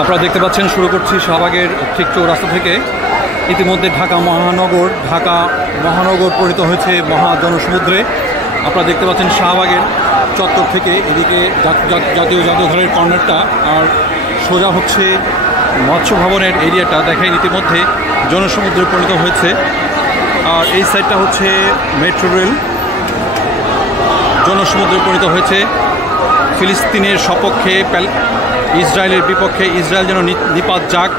আপনারা দেখতে পাচ্ছেন শুরু করছি শাহবাগের ঠিক চৌরাস্তা থেকে। ইতিমধ্যে ঢাকা মহানগর পরিণত হয়েছে মহাজনসমুদ্রে। আপনারা দেখতে পাচ্ছেন শাহবাগের চত্বর থেকে এদিকে জাতীয় জাদুঘরের কর্নারটা আর সোজা হচ্ছে মৎস্য ভবনের এরিয়াটা দেখেন ইতিমধ্যে জনসমুদ্রে পরিণত হয়েছে। আর এই সাইডটা হচ্ছে মেট্রো রেল, জনসমুদ্রে পরিণত হয়েছে। ফিলিস্তিনের সপক্ষে ইসরায়েলের বিপক্ষে ইসরায়েল যেন নিপাত যাক,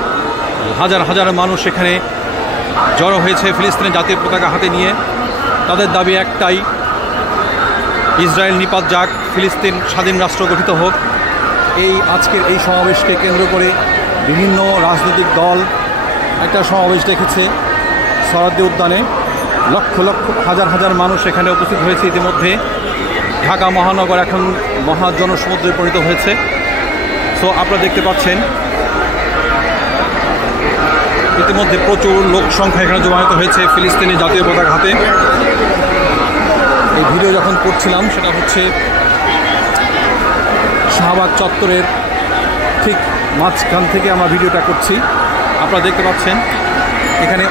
হাজার হাজার মানুষ এখানে জড়ো হয়েছে ফিলিস্তিনের জাতীয় পতাকা হাতে নিয়ে। তাদের দাবি একটাই, ইসরায়েল নিপাত যাক, ফিলিস্তিন স্বাধীন রাষ্ট্র গঠিত হোক। আজকের এই সমাবেশকে কেন্দ্র করে বিভিন্ন রাজনৈতিক দল একটা সমাবেশ দেখেছে সরাদ্দি উদ্যানে। লক্ষ লক্ষ হাজার হাজার মানুষ এখানে উপস্থিত হয়েছে। ইতিমধ্যে ঢাকা মহানগর এখন মহাজনসমুদ্রে পরিণত হয়েছে। সো আপনারা দেখতে পাচ্ছেন ইতিমধ্যে প্রচুর লোক সংখ্যা এখানে জমায়েত হয়েছে ফিলিস্তিনি জাতীয় পতাকা হাতে। এই ভিডিও যখন করছিলাম সেটা হচ্ছে শাহবাগ চত্বরের ঠিক মাঝখান থেকে আমরা ভিডিওটা করছি। আপনারা দেখতে পাচ্ছেন এখানে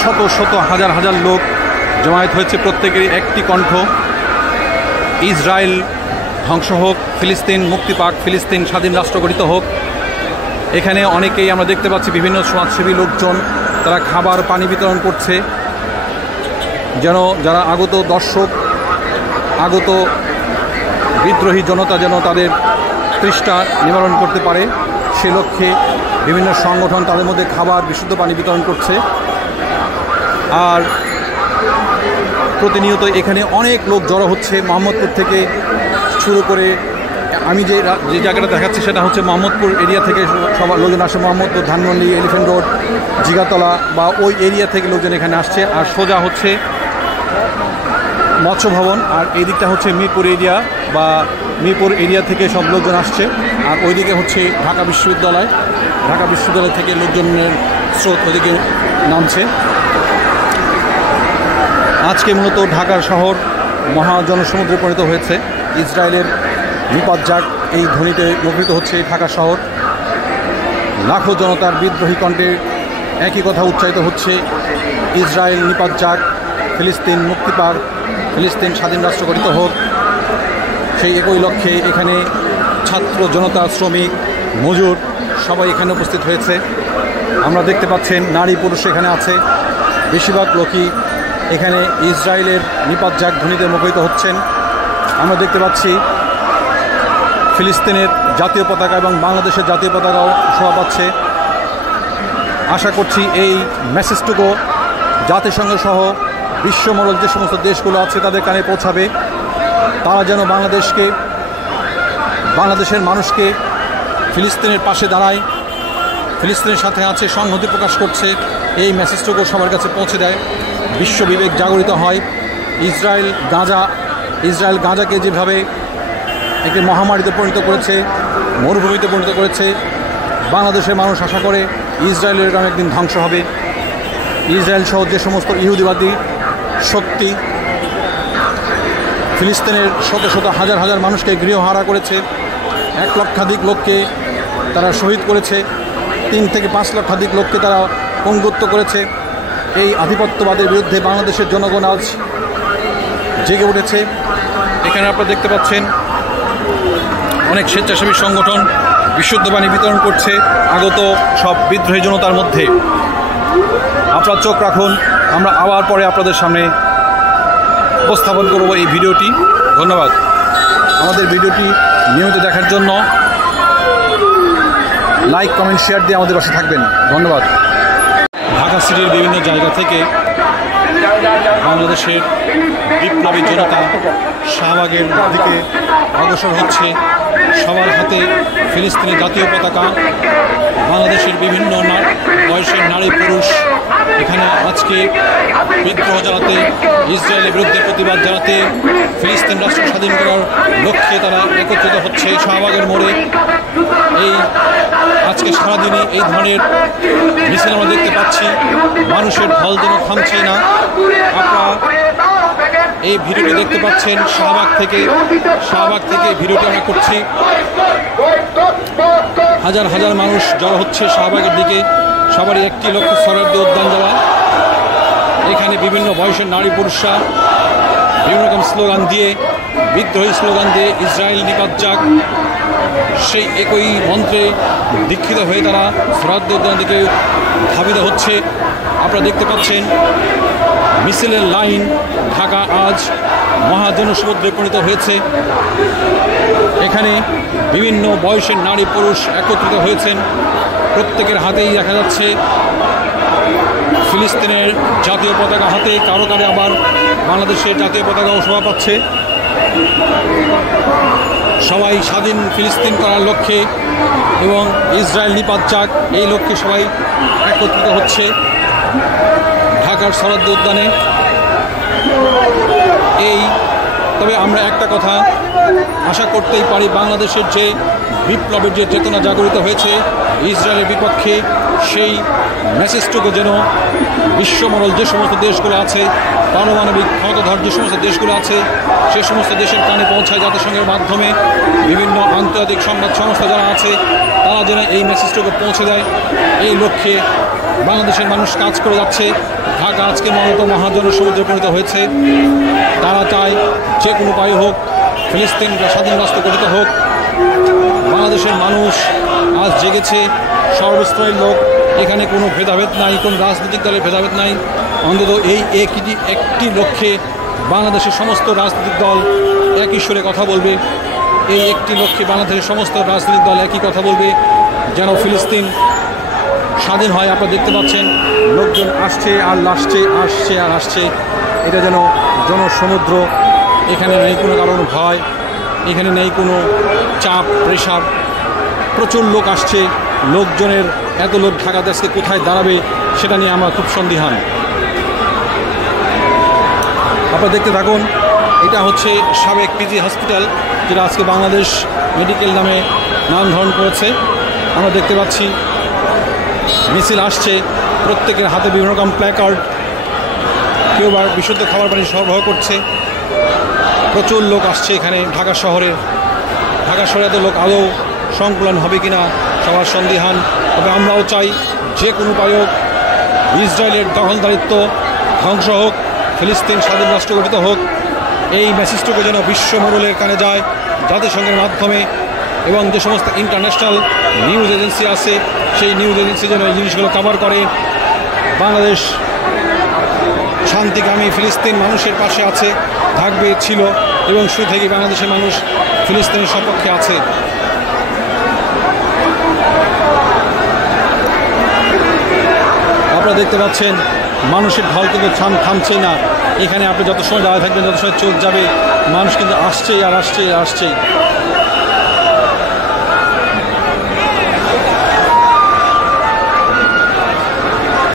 শত শত হাজার হাজার লোক জমায়েত হয়েছে। প্রত্যেকেরই একটি কণ্ঠ, ইসরায়েল ধ্বংস হোক, ফিলিস্তিন মুক্তি পাক, ফিলিস্তিন স্বাধীন রাষ্ট্র গঠিত হোক। এখানে অনেকেই আমরা দেখতে পাচ্ছি বিভিন্ন সমাজসেবী লোকজন তারা খাবার পানি বিতরণ করছে, যেন যারা আগত দর্শক, আগত বিদ্রোহী জনতা যেন তাদের তৃষ্ণা নিবারণ করতে পারে সে লক্ষ্যে বিভিন্ন সংগঠন তাদের মধ্যে খাবার বিশুদ্ধ পানি বিতরণ করছে। আর প্রতিনিয়ত এখানে অনেক লোক জড়ো হচ্ছে মোহাম্মদপুর থেকে শুরু করে। আমি যে জায়গাটা দেখাচ্ছি সেটা হচ্ছে মোহাম্মদপুর এরিয়া থেকে সবার লোকজন আসে। মোহাম্মদপুর, ধানমন্ডি, এলিফ্যান্ট রোড, জিগাতলা বা ওই এরিয়া থেকে লোকজন এখানে আসছে। আর সোজা হচ্ছে মৎস্য ভবন, আর এই দিকটা হচ্ছে মিরপুর এরিয়া থেকে সব লোকজন আসছে। আর ওইদিকে হচ্ছে ঢাকা বিশ্ববিদ্যালয় থেকে লোকজনের স্রোত ওইদিকে নামছে। আজকে মূলত ঢাকার শহর মহাজনসমুদ্রে পরিণত হয়েছে। ইসরায়েলের নিপাত যাক এই ধ্বনিতে মুখরিত হচ্ছে ঢাকা শহর। লাখো জনতার বিদ্রোহী কণ্ঠে একই কথা উচ্চারিত হচ্ছে, ইসরায়েল নিপাত যাক, ফিলিস্তিন মুক্তি পাক, ফিলিস্তিন স্বাধীন রাষ্ট্র গঠিত হোক। সেই একই লক্ষ্যে এখানে ছাত্র জনতা, শ্রমিক, মজুর সবাই এখানে উপস্থিত হয়েছে। আমরা দেখতে পাচ্ছেন নারী পুরুষ এখানে আছে। বেশিরভাগ লোকই এখানে ইসরায়েলের নিপাত যাক ধ্বনিতে মুখরিত হচ্ছেন। আমরা দেখতে পাচ্ছি ফিলিস্তিনের জাতীয় পতাকা এবং বাংলাদেশের জাতীয় পতাকাও শোভা পাচ্ছে। আশা করছি এই মেসেজটুকু জাতিসংঘ সহ বিশ্বমণ্ডল যে সমস্ত দেশগুলো আছে তাদের কানে পৌঁছাবে। তারা যেন বাংলাদেশের মানুষকে ফিলিস্তিনের পাশে দাঁড়ায়, ফিলিস্তিনের সাথে আছে, সংহতি প্রকাশ করছে, এই মেসেজটুকু সবার কাছে পৌঁছে দেয়। বিশ্ব বিবেক জাগরিত হয়। ইসরায়েল গাজাকে যেভাবে একটি মহামারীতে পরিণত করেছে, মরুভূমিতে পরিণত করেছে, বাংলাদেশের মানুষ আশা করে ইসরায়েলের এরকম একদিন ধ্বংস হবে। ইসরায়েল সহ যে সমস্ত ইহুদিবাদী শক্তি ফিলিস্তিনের শত শত হাজার হাজার মানুষকে গৃহহারা করেছে, 1 লক্ষাধিক লোককে তারা শহীদ করেছে, 3 থেকে 5 লক্ষাধিক লোককে তারা পঙ্গুত্ব করেছে। এই আধিপত্যবাদের বিরুদ্ধে বাংলাদেশের জনগণ আজ জেগে উঠেছে। এখানে আপনারা দেখতে পাচ্ছেন অনেক স্বেচ্ছাসেবী সংগঠন বিশুদ্ধ পানি বিতরণ করছে আগত সব বিদ্রোহী জনতার মধ্যে। আপনারা চোখ রাখুন, আমরা আবার পরে আপনাদের সামনে উপস্থাপন করব এই ভিডিওটি। ধন্যবাদ। আমাদের ভিডিওটি নিয়মিত দেখার জন্য লাইক, কমেন্ট, শেয়ার দিয়ে আমাদের পাশে থাকবেন। ধন্যবাদ। ঢাকা সিটির বিভিন্ন জায়গা থেকে বাংলাদেশের বিপ্লবী জনতা শাহবাগের দিকে অগ্রসর হচ্ছে। সবার হাতে ফিলিস্তিনের জাতীয় পতাকা। বাংলাদেশের বিভিন্ন বয়সের নারী পুরুষ এখানে আজকে বিদ্রোহ জানাতে, ইসরায়েলের বিরুদ্ধে প্রতিবাদ জানাতে, ফিলিস্তিন রাষ্ট্র স্বাধীন করার লক্ষ্যে তারা একত্রিত হচ্ছে শাহবাগের মোড়ে। আজকে সারাদিনই এই ধরনের মিছিল আমরা দেখতে পাচ্ছি। মানুষের ঢল যেন থামছে না। আপনারা এই ভিডিওটি দেখতে পাচ্ছেন শাহবাগ থেকে ভিডিওটি আমরা করছি। হাজার হাজার মানুষ জড়ো হচ্ছে শাহবাগের দিকে, সবারই একটি লক্ষ্য সোহরাওয়ার্দী উদ্যান যাওয়া। এখানে বিভিন্ন বয়সের নারী পুরুষরা বিভিন্ন রকম স্লোগান দিয়ে, বিদ্রোহী স্লোগান দিয়ে ইসরায়েল নিপাত যাক, সেই একই মন্ত্রে দীক্ষিত হয়ে তারা সোহরাওয়ার্দী উদ্যানের দিকে ধাবিত হচ্ছে। আপনারা দেখতে পাচ্ছেন মিছিলের লাইন। ঢাকা আজ মহাজনসমুদ্রে পরিণত হয়েছে। এখানে বিভিন্ন বয়সের নারী পুরুষ একত্রিত হয়েছেন। প্রত্যেকের হাতেই দেখা যাচ্ছে ফিলিস্তিনের জাতীয় পতাকা হাতে, কারো কারো আবার বাংলাদেশের জাতীয় পতাকাও শোভা পাচ্ছে। সবাই স্বাধীন ফিলিস্তিন করার লক্ষ্যে এবং ইসরায়েল নিপাত যাক এই লক্ষ্যে সবাই একত্রিত হচ্ছে ঢাকার সোহরাওয়ার্দী উদ্যানে। তবে আমরা একটা কথা আশা করতেই পারি, বাংলাদেশের যে বিপ্লবের যে চেতনা জাগরিত হয়েছে ইসরায়েলের বিপক্ষে, সেই মেসেজটুকু যেন বিশ্বমণ্ডল যে সমস্ত দেশগুলো আছে, পারমাণবিক ক্ষমতাধর যে সমস্ত দেশগুলো আছে, সে সমস্ত দেশের কানে পৌঁছায় জাতিসংঘের মাধ্যমে। বিভিন্ন আন্তর্জাতিক সংবাদ সংস্থা যারা আছে তারা যেন এই মেসেজটুকু পৌঁছে দেয়, এই লক্ষ্যে বাংলাদেশের মানুষ কাজ করে যাচ্ছে। ঢাকা আজকে মূলত মহাজনসমুদ্রে পরিণত হয়েছে। তারা চায় যে কোনো উপায় হোক ফিলিস্তিন স্বাধীন রাষ্ট্র গঠিত হোক। বাংলাদেশের মানুষ আজ জেগেছে, সর্বস্তরের লোক, এখানে কোনো ভেদাভেদ নাই, কোনো রাজনৈতিক দলের ভেদাভেদ নাই। অন্তত এই একটি লক্ষ্যে বাংলাদেশের সমস্ত রাজনৈতিক দল একই সুরে কথা বলবে। এই একটি লক্ষ্যে বাংলাদেশের সমস্ত রাজনৈতিক দল একই কথা বলবে, যেন ফিলিস্তিন স্বাধীন হয়। আপনারা দেখতে পাচ্ছেন লোকজন আসছে আর আসছে। এটা যেন জনসমুদ্র। এখানে নেই কোনো কারণ ভয়, এখানে নেই কোনো চাপ প্রেশার। প্রচুর লোক আসছে। লোকজনের এত লোক ঢাকাতে আজকে কোথায় দাঁড়াবে সেটা নিয়ে আমরা খুব সন্দিহান। আপনারা দেখতে থাকুন। এটা হচ্ছে সাবেক পিজি হসপিটাল, যেটা আজকে বাংলাদেশ মেডিকেল নামে নামকরণ করেছে। আমরা দেখতে পাচ্ছি মিছিল আসছে, প্রত্যেকের হাতে বিভিন্ন রকম প্ল্যাকার্ড, কেউ বা বিশুদ্ধ খাবার পানি সরবরাহ করছে। প্রচুর লোক আসছে এখানে ঢাকা শহরে এত লোক আদৌ সংকুলন হবে কিনা সবার সন্দিহান। তবে আমরাও চাই যে কোনো উপায় হোক ইসরায়েলের দখলদারিত্ব ধ্বংস হোক, ফিলিস্তিন স্বাধীন রাষ্ট্র গঠিত হোক। এই মেসেজটুকু যেন বিশ্বমণ্ডলের কানে যায় জাতিসংঘের মাধ্যমে, এবং যে সমস্ত ইন্টারন্যাশনাল নিউজ এজেন্সি আছে সেই নিউজ এজেন্সি যেন এই জিনিসগুলো কভার করে। বাংলাদেশ শান্তিকামী ফিলিস্তিন মানুষের পাশে আছে, থাকবে, ছিল এবং শুরু থেকে বাংলাদেশের মানুষ ফিলিস্তিনের সপক্ষে আছে। আপনারা দেখতে পাচ্ছেন মানুষের ঢল কিন্তু থামছে না। এখানে আপনি যত সময় দাঁড়িয়ে থাকবেন, যত সময় চোখ যাবে, মানুষ কিন্তু আসছেই আর আসছেই।